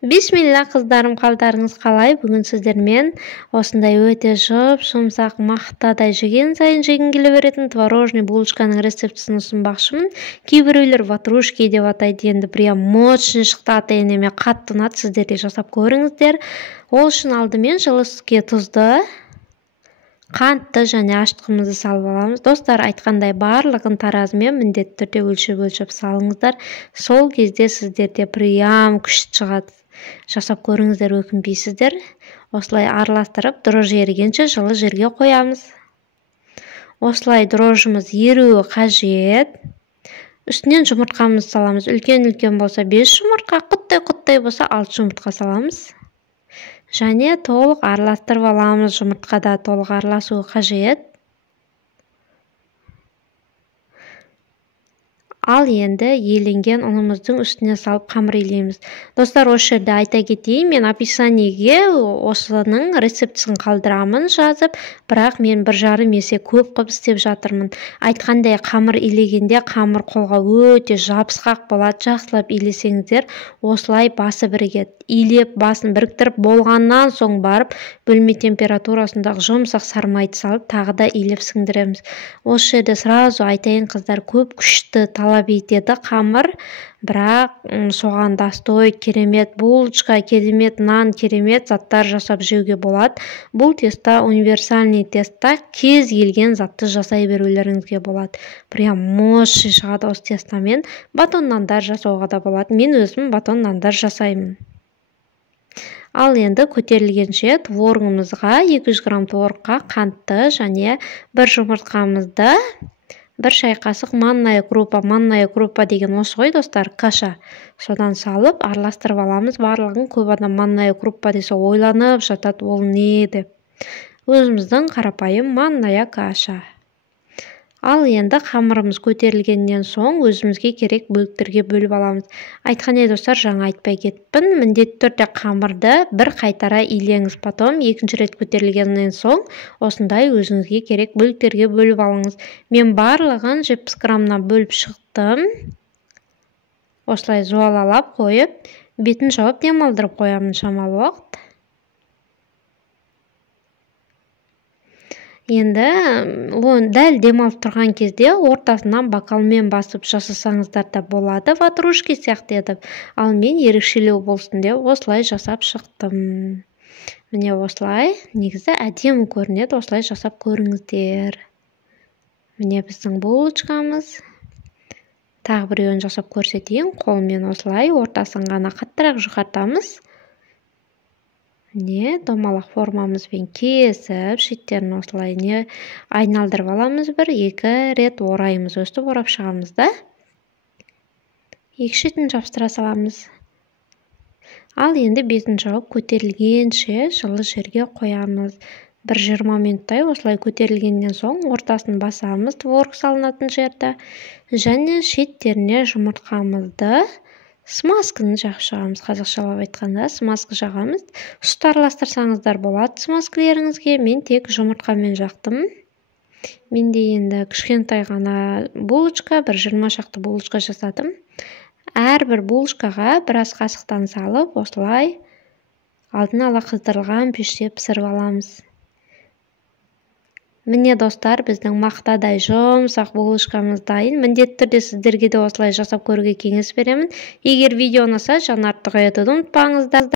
Бисмилла қыздарым, қалдарыңыз қалай? Бүгін сіздермен осындай өте жұмсақ мақтадай жеген сайын жегін келе беретін творожный булочканың рецептісін ұсынбақшымын. Кейбіреулер ватрушки деп атайды, енді прям мощный шықты, аты енеме қатты ұнады, сіздер де жасап көріңіздер. Ол үшін алдымен жылы сүтке тұзды, қантты және ашытқымызды салып аламыз. Достар, айтқандай барлығын таразымен міндетті түрде өлшеп салыңыздар. Сол кезде сіздерде прям күшті шығады. Жасап көріңіздер, өкінбейсіздер. Осылай араластырып, дрожжи ерігенше жылы жерге қоямыз. Осылай дрожжымыз еруі қажет. Үстінен жұмыртқамызды саламыз. Үлкен болса 5 жұмыртқа, құттай болса 6 жұмыртқа саламыз. Және толық араластырып аламыз. Жұмыртқада толық араласуы қажет. Ал енді еленген ұнымыздың үстіне салып қамыр илейміз. Достар, осы жерде айта кетейін, мен описаниеге осының рецептісін қалдырамын жазып, бірақ мен 1,5 есе көп қып істеп жатырмын. Айтқандай қамыр илегенде қамыр қолға өте жабысқақ болады. Жақсылап илесеңіздер, осылай басы бірігеді. Илеп басын біріктіріп болғаннан соң барып бөлме температурасындағы жұмсақ сармайды салып, тағы да илеп сіңдіреміз. Осы жерде сразу айтайын қыздар, көп күшті талап етеді қамыр, бірақ соған достой керемет булочка, керемет нан, керемет заттар жасап жеуге болады. Бұл теста универсальный теста, кез келген затты жасай берулеріңізге болады. Прям мощный шығады осы тестамен. Батон нандар жасауға да болады. Мен өзім батон нандар жасаймын. Ал енді көтерілгенше творогымызға 200 грамм творогқа қантты және 1 жұмыртқамызды, 1 шай қасық манная крупа деген осы ғой достар, каша. Содан салып араластырып аламыз. Барлығын көп адам манная крупа десе ойланып жатады, ол не деп. Өзіміздің қарапайым манная каша. Ал енді қамырымыз көтерілгеннен соң өзімізге керек бөліктерге бөліп аламыз. Айтқан достар, жаңа айтпай кетпін. Міндетті түрде қамырды бір қайтара илеңіз. Потом екінші рет көтерілгеннен соң осындай өзіңізге керек бөліктерге бөліп алыңыз. Мен барлығын 70 граммнан бөліп шықтым. Осылай жуалалап қойып, бетін жауып демалдырып қоямын шамалы уақыт. Енді дәл демалып тұрған кезде ортасынан бокалмен басып жасасаңыздар да болады, ватрушки сияқты етіп. Ал мен ерекшелеу болсын деп осылай жасап шықтым. Міне осылай, негізі әдемі көрінеді, осылай жасап көріңіздер. Міне біздің булочкамыз. Тағы біреуін жасап көрсетейін. Қолмен осылай ортасын ғана қаттырақ жұқартамыз. Домалақ формамызбен кесіп, шеттерін осылай айналдырып аламыз, 1-2 рет ораймыз, өстіп орап шығамыз да. Екі шетін жабыстыра саламыз. Ал енді бетін жауып көтерілгенше жылы жерге қоямыз. 20 минуттай осылай көтерілгеннен соң ортасын басамыз творог салынатын жерді. Және шеттеріне жұмыртқамызды смазканы жағып шығамыз. Қазақшалап айтқанда смазка жағамыз. Сүт араластырсаңыздар болады смазкілеріңізге. Мен тек жұмыртқамен жақтым. Менде енді кішкентай ғана булочка, 120 шақты булочка жасадым. Әрбір булочкаға біраз қасықтан салып, осылай алдын ала қыздырылған пеште пісіріп аламыз. Міне достар, біздің мақтадай жұмсақ булочкамыз дайын. Міндетті түрде сіздерге де осылай жасап көруге кеңес беремін. Егер видео ұнаса, жанартты қоюды ұмытпаңыздар.